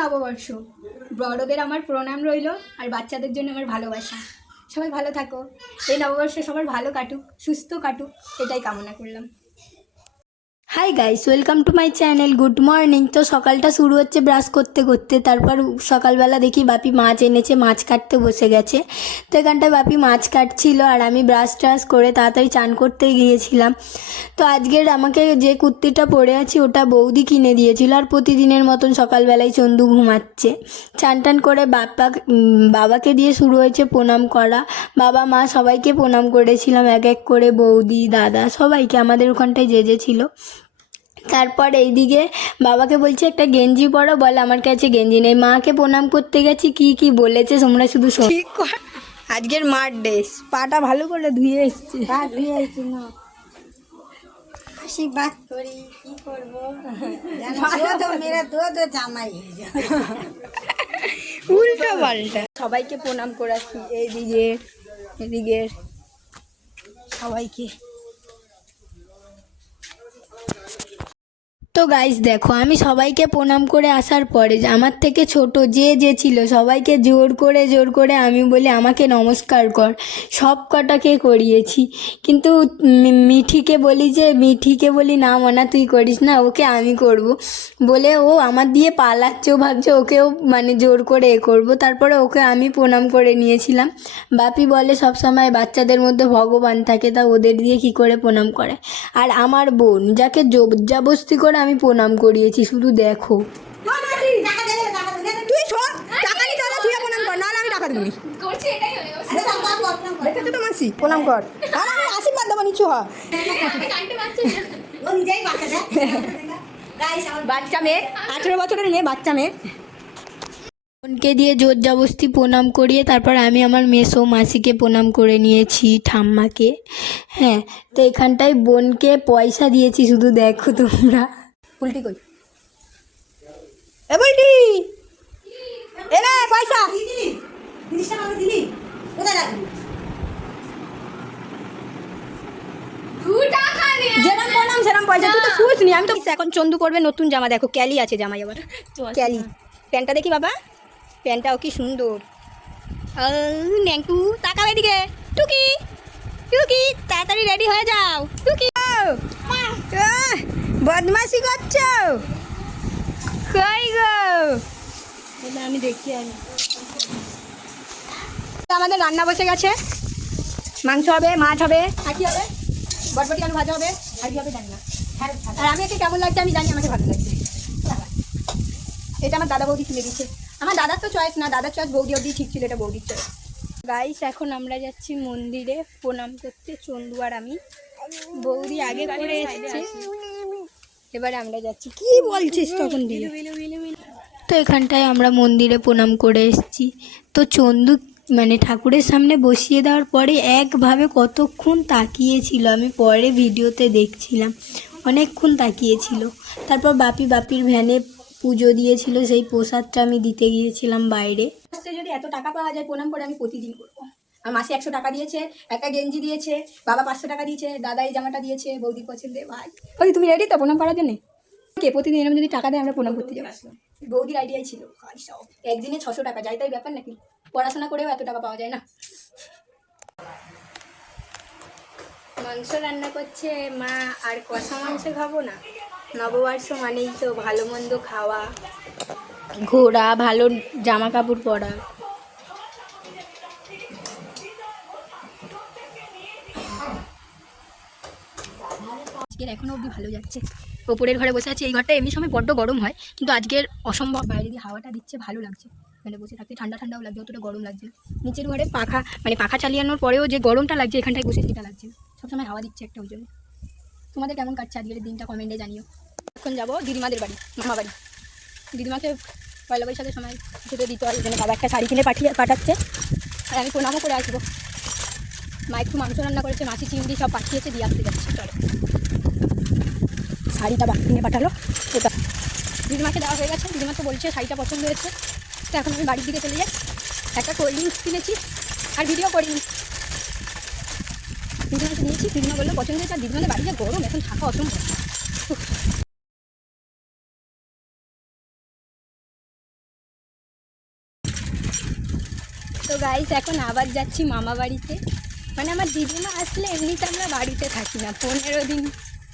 নববর্ষ। বড়দের আমার প্রণাম রইল, আর বাচ্চাদের জন্য আমার ভালোবাসা। সবাই ভালো থাকো, এই নববর্ষ সবার ভালো কাটুক, সুস্থ কাটুক, এটাই কামনা করলাম। Hi guys, welcome to my channel. Good morning. তো সকালটা শুরু হচ্ছে ব্রাশ করতে করতে। তারপর সকালবেলা দেখি বাপি মাছ এনেছে, মাছ কাটতে বসে গেছে। তো এখানটায় বাপি মাছ কাটছিল আর আমি ব্রাশ ট্রাশ করে তাড়াতাড়ি চান করতে গিয়েছিলাম। তো আজকের আমাকে যে কুর্তিটা পরে আছি ওটা বৌদি কিনে দিয়েছিল। আর প্রতিদিনের মতন সকালবেলায় চন্দু ঘুমাচ্ছে। চান টান করে বাবাকে দিয়ে শুরু হয়েছে প্রণাম করা। বাবা মা সবাইকে প্রণাম করেছিলাম, এক এক করে, বৌদি দাদা সবাইকে, আমাদের ওখানটায় যে ছিল। তারপর এইদিকে বাবাকে বলছি একটা গেঞ্জি পরো, বলে আমার কাছে গেঞ্জি নেই। মাকে প্রণাম করতে গেছি, কি কি বলেছে তোমরা শুধু ঠিক কর। আজকের মার ড্রেস, পাটা ভালো করে ধুয়ে এসছে, পা ধুয়ে এসছি না, আশীর্বাদ করি, কি করবো, মেরা তো জামাই উল্টো পাল্টা। সবাইকে প্রণাম করাচ্ছি, এদিকে সবাইকে। তো গাইস দেখো, আমি সবাইকে প্রণাম করে আসার পরে আমার থেকে ছোট যে ছিল সবাইকে জোর করে আমি বলি আমাকে নমস্কার কর। সব কটাকে করিয়েছি, কিন্তু মিঠিকে বলি না মনা তুই করিস না, ওকে আমি করব বলে ও আমার দিয়ে পালাচ্ছে। ও ভাবছে ওকেও মানে জোর করে করবো। তারপরে ওকে আমি প্রণাম করে নিয়েছিলাম। বাপি বলে সব সময় বাচ্চাদের মধ্যে ভগবান থাকে, তা ওদের দিয়ে কি করে প্রণাম করে। আর আমার বোন যাকে জবরদস্তি করে আমি প্রণাম করিয়েছি, শুধু দেখো। তুই টাকা নিতে হলে তুই প্রণাম কর, নাহলে আমি টাকা দেবো। তো মাসি প্রণাম কর, আমি আশীর্বাদ দেবো, নিচু হ। বাচ্চা মেয়ে, 18 বছরের মেয়ে, বাচ্চা মেয়ে। বোনকে দিয়ে জোর জবস্তি প্রণাম করিয়ে তারপর আমি আমার মেসো মাসিকে প্রণাম করে নিয়েছি, ঠাম্মাকে। হ্যাঁ, তো এখানটায় বোনকে পয়সা দিয়েছি, শুধু দেখো তোমরা। উল্টি কই বলটি এনে পয়সা যেরকম বললাম সেরকম পয়সা, তুই তো শুস নি। আমি তো এখন চন্দু করবে নতুন জামা, দেখো ক্যালি আছে জামাই, আবার ক্যালি। প্যান্টটা দেখি বাবা, প্যান্টটাও কি সুন্দর। ন্যাংটু তাকাও এদিকে, টুকি টুকি তাড়াতাড়ি রেডি হয়ে যাও। টুকি বদমাসি করছো কই গো, আমি দেখি। আমাদের রান্না বসে গেছে, মাংস হবে, মাছ হবে, আর কি হবে, বটবটি আলু ভাজা হবে, আর কি হবে জানি না। আর আমি একে কেমন লাগছে আমি জানি, আমাকে ভালো লাগছে। এটা আমার দাদা বৌদি কিনে দিচ্ছে। আমার দাদার তো চয়েস না, দাদার চয়েস বৌদি অবধি ঠিক ছিল, এটা বৌদির চয়েস। গাইস এখন আমরা যাচ্ছি মন্দিরে প্রণাম করতে, চন্দু আর আমি। বৌদি আগে করে এসেছে, এবারে আমরা যাচ্ছি। কি বলছিস তখন দিয়ে? তো এখানটায় আমরা মন্দিরে প্রণাম করে এসেছি। তো চন্দু মানে ঠাকুরের সামনে বসিয়ে দেওয়ার পরে একভাবে কতক্ষণ তাকিয়েছিল, আমি পরে ভিডিওতে দেখছিলাম, অনেকক্ষণ তাকিয়েছিল। তারপর বাপির ভ্যানে পুজো দিয়েছিল, সেই প্রসাদটা আমি দিতে গিয়েছিলাম বাইরে। যদি এত টাকা পাওয়া যায় প্রণাম করে আমি প্রতিদিন করবো। আর মাসে 100 টাকা দিয়েছে, একটা গেঞ্জি দিয়েছে, বাবা 500 টাকা দিয়েছে, দাদা এই জামাটা দিয়েছে, বৌদি পছন্দের। ভাই ওই তুমি রেডি তো প্রণাম করার জন্যে? কে প্রতিদিন এরকম যদি টাকা দেয় আমরা প্রণাম করতে যাবো। বৌদির আইডিয়াই ছিল একদিনে 600 টাকা, যাই তাই ব্যাপার নাকি, পড়াশোনা করেও এত টাকা পাওয়া যায় না। মাংস রান্না করছে মা, আর কষা মাংস খাবো না। নববর্ষ মানেই তো ভালো মন্দ খাওয়া, ঘোরা, ভালো জামা কাপড় পরা। আজকের এখনো অবধি ভালো যাচ্ছে। ওপরের ঘরে বসে আছি, এই ঘরটা এমনি সময় বড্ড গরম হয়, কিন্তু আজকের অসম্ভব, বাইরে দিয়ে হাওয়াটা দিচ্ছে, ভালো লাগছে। মানে বসে থাকতে ঠান্ডাও লাগছে, অতটা গরম লাগছে না। নিচের ঘরে পাখা চালিয়ানোর পরেও যে গরমটা লাগছে, এখানটায় বসে সেটা লাগছে না। সবসময় হাওয়া দিচ্ছে একটা, ওই জন্য। তোমাদের কেমন কাটছে আজকের দিনটা কমেন্টে জানিও। এখন যাবো দিদিমাদের বাড়ি, মামা বাড়ি। দিদিমাকে পয়লা বৈশাখের সময় ছুটে দিতে হয়, যেন বাবা একটা শাড়ি কিনে পাঠাচ্ছে, আর আমি প্রণামও করে আসবো। মা একটু মাংস রান্না করেছে, মাছি চিংড়ি সব পাঠিয়েছে, দিয়ে আসতে যাচ্ছে। চলো, শাড়িটা বাকি কিনে পাঠালো, ওটা দিদিমাকে দেওয়া হয়ে গেছে। দিদিমা তো বলছে শাড়িটা পছন্দ হয়েছে। তো এখন আমি বাড়ির দিকে চলে যাই। একটা কোল্ড ড্রিঙ্কস কিনেছি, আর ভিডিও করিনি। দিদিমাকে নিয়েছি, দিদিমা বললো পছন্দ হয়েছে। আর দিদিমাদের বাড়ি যে গরম, এখন থাকা অসম্ভব। তো গাইস এখন আবার যাচ্ছি মামা বাড়িতে। মানে আমার দিদিমা আসলে এমনিতে আমরা বাড়িতে থাকি না, 15 দিন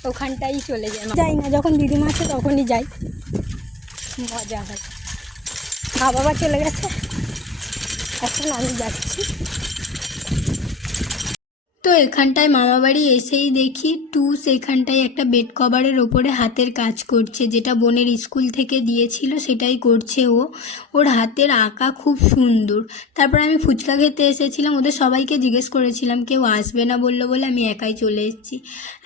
ওখানটাই চলে যাই, যাই না, যখন দিদিমা আসে তখনই যাই, মজা হয়। মা বাবা চলে গেছে, এখন আমি যাচ্ছি। তো এখানটায় মামাবাড়ি এসেই দেখি টুস এখানটায় একটা বেড কভারের ওপরে হাতের কাজ করছে, যেটা বোনের স্কুল থেকে দিয়েছিল সেটাই করছে ও। ওর হাতের আঁকা খুব সুন্দর। তারপর আমি ফুচকা খেতে এসেছিলাম, ওদের সবাইকে জিজ্ঞেস করেছিলাম, কেউ আসবে না বললো বলে আমি একাই চলে এসেছি।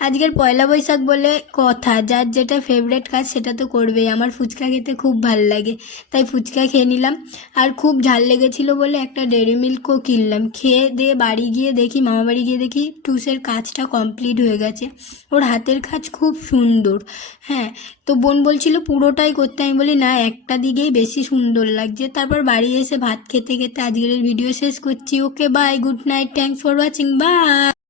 আজকের পয়লা বৈশাখ বলে কথা, যার যেটা ফেভারেট কাজ সেটা তো করবেই। আমার ফুচকা খেতে খুব ভাল লাগে, তাই ফুচকা খেয়ে নিলাম। আর খুব ঝাল লেগেছিল বলে একটা ডেয়ারি মিল্কও কিনলাম। খেয়ে দিয়ে বাড়ি গিয়ে দেখি, মামা বাড়ি গিয়ে দেখি টুসের কাজটা কমপ্লিট হয়ে গেছে। ওর হাতের কাজ খুব সুন্দর। হ্যাঁ, তো বোন বলছিল পুরোটাই করতে, আমি বলি না, একটা দিকেই বেশি সুন্দর লাগছে। তারপর বাড়ি এসে ভাত খেতে খেতে আজকের ভিডিও শেষ করছি। Okay bye, good night, thanks for watching, by.